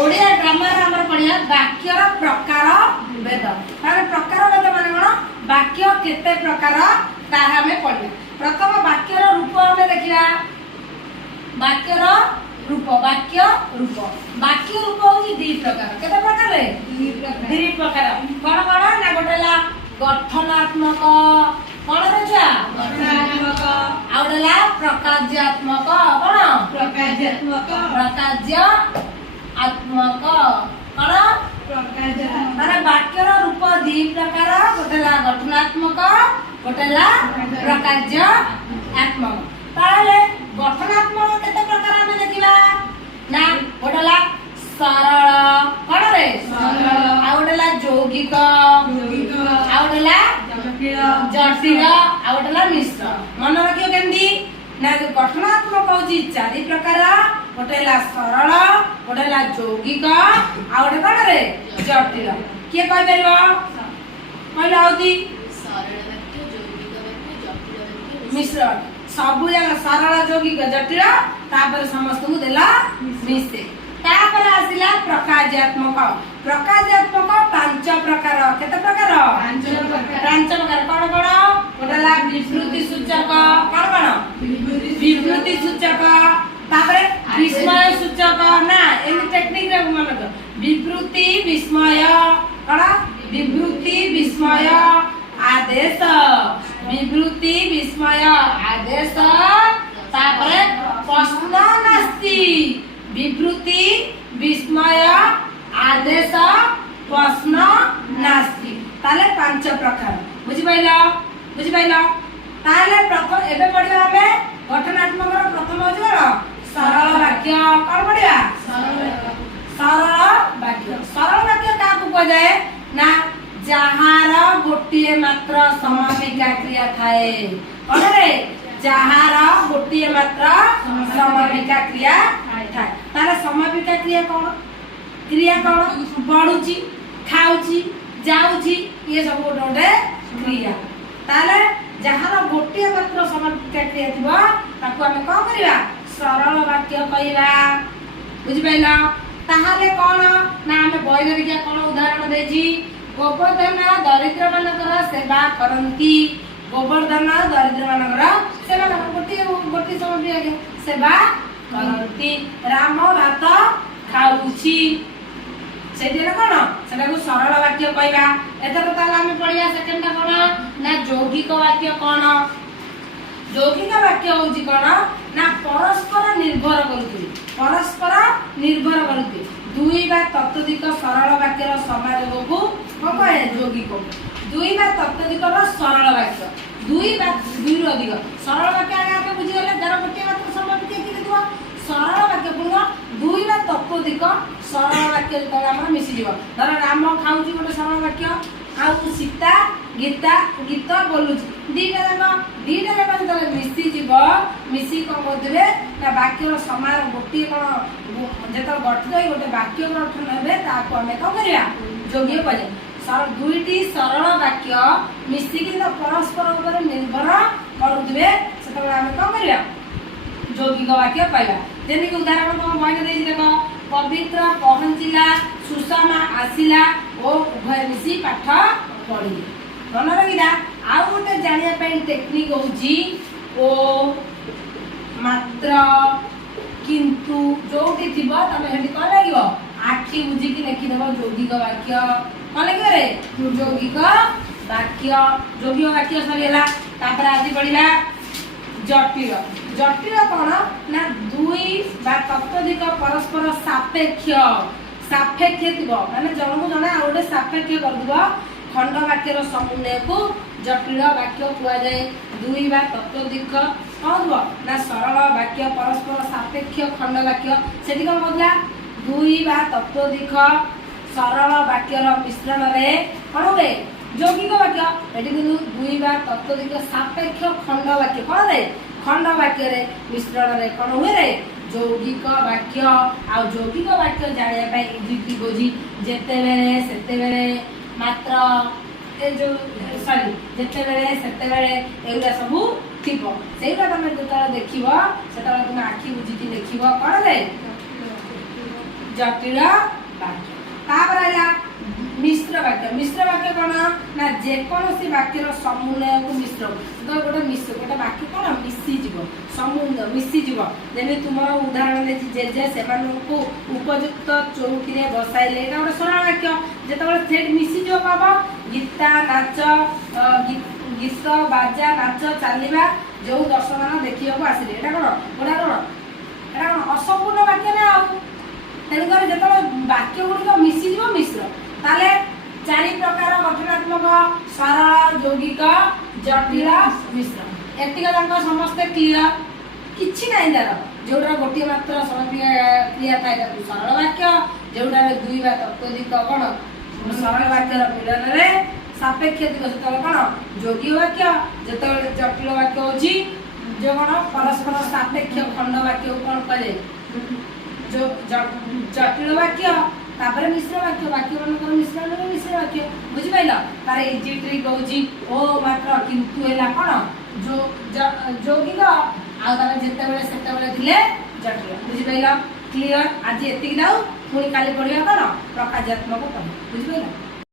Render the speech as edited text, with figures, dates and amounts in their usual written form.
Odia grammar आमर पढ़िया वाक्यर प्रकार भेद माने प्रकार भेद माने कोन वाक्य केते प्रकार ताहा हमें पढ़िया। प्रथम वाक्यर रूप हमें देखिया वाक्यर रूप वाक्य रूप होची दी प्रकार केते प्रकार रे दी प्रकार कोन कोन ना गोटेला गठनात्मक कोन रे छुआ गठनात्मक आउडला प्रकार्यात्मक कोन प्रकार्यात्मक कोन माने वाक्यर रूप दी प्रकार गोटेला गठनात्मक गोटेला प्रकार्यात्मक ताले गठनात्मक केते प्रकार हमें देखिबा ना गोटेला सरल कोन रे सरल आउडला यौगिक आउडला जटिल आउडला मिश्र मन रखियो केंदी ना गठनात्मक होची चारि प्रकार गोटेला सरल गोटेला यौगिक आउडे कोन रे जटिल के कहि परबो कहला होती सरल वाक्य यौगिक वाक्य जटिल वाक्य मिश्र सबु जगह सरल यौगिक जटिल तापर समस्त को देला मिश्र तापर आसिला प्रकार्यात्मक पांच प्रकार केते प्रकार पांच प्रकार कोन कोन गोटेला विवृत्ति सूचक कोन कोन विवृत्ति सूचक तापर विस्मय सूचक ना एनी टेक्निक रे मन विवृत्ति विस्मय कोन विवृत्ति विस्मय आदेश विवृत्ति विस्मय आदेश तापर प्रश्न नास्ति विवृत्ति विस्मय आदेश प्रश्न नास्ति ताले पांच प्रकार बुझि पाइला ताले प्रथम एबे पढिबा हमें गठनात्मक प्रथम होय सरल वाक्य कोन पढिबा सरल वाक्य काकू को जाए ना जहार गोटिए मात्र समापिका क्रिया थाए कोन रे जहार गोटिए मात्र समापिका क्रिया थाए तारे समापिका क्रिया कोन बढ़ुची खाउची जाउची ये सब गोटे क्रिया ताले जहार गोटिए मात्र समापिका क्रिया थिबो ताको हमें कोन करिवा सरल वाक्य कहिबा बुझि पाइला ताहाले कोन ना हमें वैज्ञानिक कोन उदाहरण देजी गोवर्धन दरिद्र मानकर सेवा करंती गोवर्धन दरिद्र मानकर सेवा गोटी समय सेवा करंती राम भात खाउची सेदिन कोन सेटा को सरल वाक्य कहबा एतर ताला हम पढिया सेकंड कोन ना यौगिक वाक्य कोन यौगिक वाक्य होची कोन ना परस्पर निर्भर करूती दुई बा तत्वधिक सरल वाक्यर समारोह को कहे यौगिक दुई बा तत्वधिक सरल वाक्य दुई रु अधिक सरल वाक्य आगे बुझी गले दर गोटे मात्र समापिका कि दिबो सरल वाक्य पुनो दुई बा तत्वधिक सरल वाक्य जतरा हम मिसी दिबो धर राम खाउची गोटे सरल वाक्य आउ सीता गीत बोलुची दीटा जाक जतरा मिसी जीवो मिसी कोन बोलबे ना वाक्यर समारोह गोटे कोन जेतर गठन गोटे वाक्य गठन हेबे ताको हमें कोन करिया यौगिक कहले सर दुईटी सरल वाक्य मिसिकी परस्पर ऊपर निर्भर करुवे से हमें कौन करिया यौगिक वाक्य कहला जेने कि उदाहरण को बहिन देछि देखो पवित्र पहुंचिला सुषमा आसिला ओ उभय मिसी पाठ पढी मन रखिदा आ गोटे जानिया पे टेक्निक होजी ओ मात्र किंतु जोटी थिबो तमे हेडी कोन लागिवो आखि बुझी कि लिखि देबो यौगिक वाक्य कोन लागिवो रे यौगिक वाक्य सरियला तापर आदि पढिला जटिल कोन ना दुई बा तत्वधिक परस्पर सापेक्ष थिबो माने जनकु जने आ गोटे सापेक्ष कर दिबो खंड वाक्यर समन्वय को जटिल वाक्य कुआ जाए दुई बा तत्वधिक कोन ना सरल वाक्य परस्पर सापेक्ष खंड वाक्य सेठी कोन बोलला दुई बा तत्वधिक सरल वाक्यर मिश्रण रे कोन होबे यौगिक वाक्य एठी किंतु दुई बा तत्वधिक सापेक्ष खंड वाक्य कोन रे खंड वाक्य रे मिश्रण रे कोन होय रे यौगिक वाक्य आ यौगिक वाक्य जानिया पई इजी बोझी जेते बेले सेते बेले मात्र ए जो सॉरी जेते बेले सेते बेले एउला सब थिबो सेटा तमे जतरा देखिबो सेटा तमे आखि बुझी कि देखिबो कोन रे जटिल वाक्य तापर आला मिश्र वाक्य कौन ना जेकोसी वाक्यर समूह को मिश्र तो गोटे वाक्य कौन मिसी जीव समूह मिसी जीव जेमि तुम उदाहरण देछि जेजे सेमानकु उपयुक्त चौकी रे बसाइले एटा गोटे सरल वाक्य जेतबेले थेट मिसी जीव पाबो गीता नाच गीत बाजा नाच चलवा जो दर्शक मान देखा आसिले एटा कौन असंपूर्ण वाक्य ना तेणुकर जो वाक्य गुड़िक मिसीज मिश्र ताले चारि प्रकार गठनात्मक सरल यौगिक जटिल मिश्र एतिक समस्ते क्लियर किछि नहीं तार जोटा गोटे मात्र क्रिया थाए सरल वाक्य जोटा दुई बा तत्वधिक कौन सरल वाक्यर मिलन में सापेक्ष दिवस कौन योगी वाक्य जो जटिल वाक्य होची जो कौन परस्पर सापेक्ष खंड वाक्य कौन कहे जो जटिल वाक्य तापर मिश्र वाक्य मन मिश्रण में मिश्र वाक्य बुझि पाइल तार इजी ट्रिक होची ओ मात्र किंतु हैला कौन जो यौगिक आ तार जेते बेले सेते बेले थिले जटिल बुझि पाइल क्लियर आज एतिक दाउ पुणी काली पढिया कौन प्रकाशात्मक पढ बुझि पाइल।